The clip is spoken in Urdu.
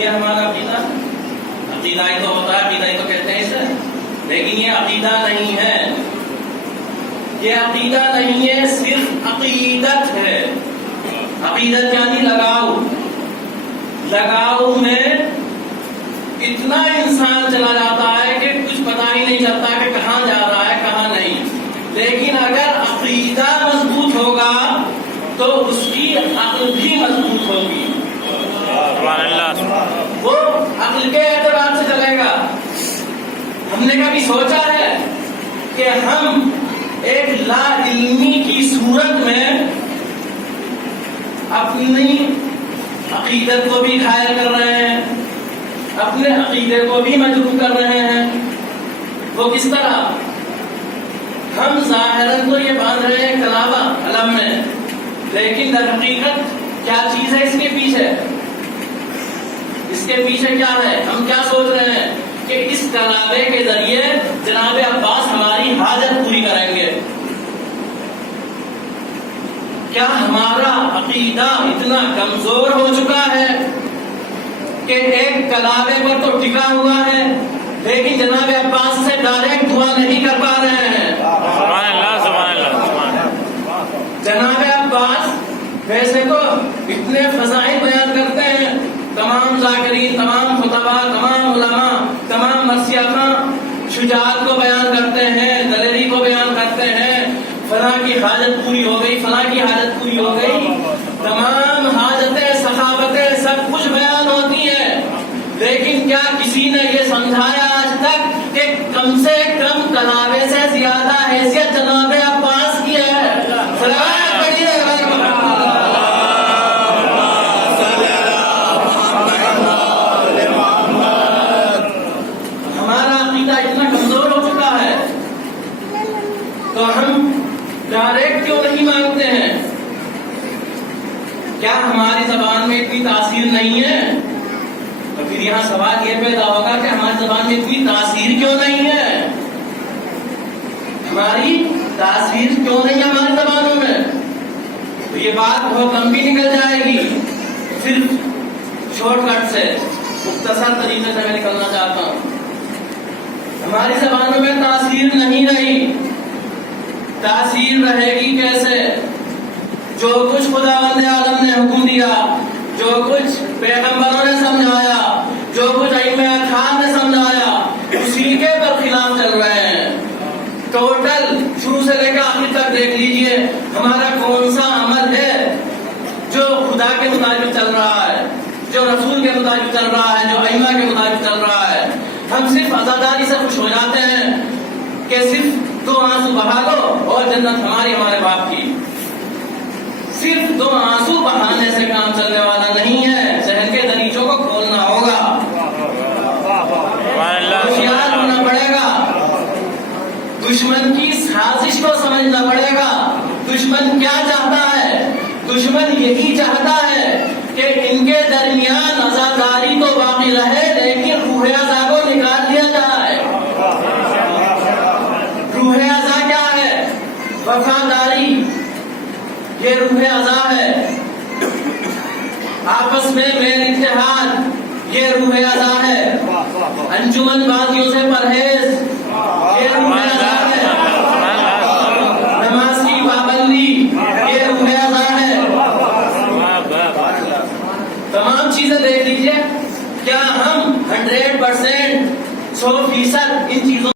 یہ ہمارا عقیدہ ہی تو ہوتا ہے، عقیدہ ہی تو کہتے ہیں اسے، لیکن یہ عقیدہ نہیں ہے، یہ عقیدہ نہیں ہے، صرف عقیدت ہے۔ عقیدت یعنی لگاؤ میں اتنا انسان چلا جاتا ہے کہ کچھ پتہ ہی نہیں چلتا کہ کہاں جا رہا ہے کہاں نہیں۔ لیکن اگر عقیدہ مضبوط ہوگا تو اس کی عقل بھی مضبوط ہوگی، وہ عقل کے اعتبار سے چلے گا۔ ہم نے کبھی سوچا ہے کہ ہم ایک لا علمی کی صورت میں اپنی عقیدت کو بھی گھائل کر رہے ہیں، اپنے عقیدے کو بھی مجروح کر رہے ہیں؟ وہ کس طرح؟ ہم ظاہراً تو یہ باندھ رہے ہیں کلابہ علم میں، لیکن در حقیقت کیا چیز ہے اس کے پیچھے؟ اس کے پیچھے کیا ہے؟ ہم کیا سوچ رہے ہیں کہ اس کلابے کے ذریعے جناب عباس ہماری حاجت پوری کریں گے۔ کیا ہمارا عقیدہ اتنا کمزور ہو چکا ہے کہ ایک کلابے پر تو ٹکا ہوا ہے لیکن جناب عباس سے ڈائریکٹ دعا نہیں کر پا رہے ہیں؟ سبحان اللہ، سبحان اللہ، سبحان اللہ۔ جناب عباس ویسے تو اتنے فضائل بیان کرتے ہیں، تمام ذاکرین، تمام خطبہ، تمام علماء، تمام مرثیہ شجاعت کو بیان کرتے ہیں، دلیری کو بیان کرتے ہیں، فلاں کی حاجت پوری ہو گئی، فلاں کی حاجت پوری ہو گئی، تمام حاجتیں، سخاوتیں سب کچھ بیان ہوتی ہیں، لیکن کیا کسی نے یہ سمجھایا آج تک کہ کم سے کم کلابے سے زیادہ حیثیت جناب عباس کی ہے؟ صلوات پڑھیے۔ ہمارا عقیدہ اتنا کمزور ہو چکا ہے تو ہم ڈائریکٹ کیوں نہیں مانگتے ہیں؟ کیا ہماری زبان میں اتنی تاثیر نہیں ہے؟ تو پھر یہاں سوال یہ پیدا ہوگا کہ ہماری زبان میں اتنی تاثیر کیوں نہیں ہے؟ ہماری تاثیر کیوں نہیں ہے ہماری زبانوں میں؟ تو یہ بات بہت لمبی نکل جائے گی، صرف شارٹ کٹ سے، مختصر طریقے سے میں نکلنا چاہتا ہوں۔ ہماری زبانوں میں تاثیر نہیں رہی، تاثیر رہے گی کیسے؟ جو کچھ خداوند عالم نے حکم دیا، جو کچھ پیغمبروں نے سمجھایا، جو کچھ ائمہ اطہار نے سمجھایا، اسی کے برخلاف چل رہے ہیں۔ ٹوٹل شروع سے لے کر آخر تک دیکھ لیجئے ہمارا کون سا عمل ہے جو خدا کے مطابق چل رہا ہے، جو رسول کے مطابق چل رہا ہے، جو ائمہ کے مطابق چل رہا ہے۔ ہم صرف عزاداری سے خوش ہو جاتے ہیں کہ صرف 2 آنسو بہا دو اور جنت ہمارے باپ کی۔ صرف 2 آنسو بہانے سے کام چلنے والا نہیں ہے، ذہن کے دریچوں کو کھولنا ہوگا، ہوشیار ہونا پڑے گا، دشمن کی سازش کو سمجھنا پڑے گا۔ دشمن کیا چاہتا ہے؟ دشمن یہی چاہتا ہے کہ ان کے درمیان عزاداری تو باقی رہے لیکن روح ازا کو نکال دیا جائے۔ روح ازا کیا ہے؟ وفاداری، یہ روح ازا ہے۔ آپس میں میل اتحاد، یہ روح ازا ہے۔ انجمن بازیوں سے پرہیز، یہ روح ازا ہے۔ نماز کی پابندی، یہ روح ازا ہے۔ تمام چیزیں دیکھ لیجئے، کیا ہم 100% 100% ان چیزوں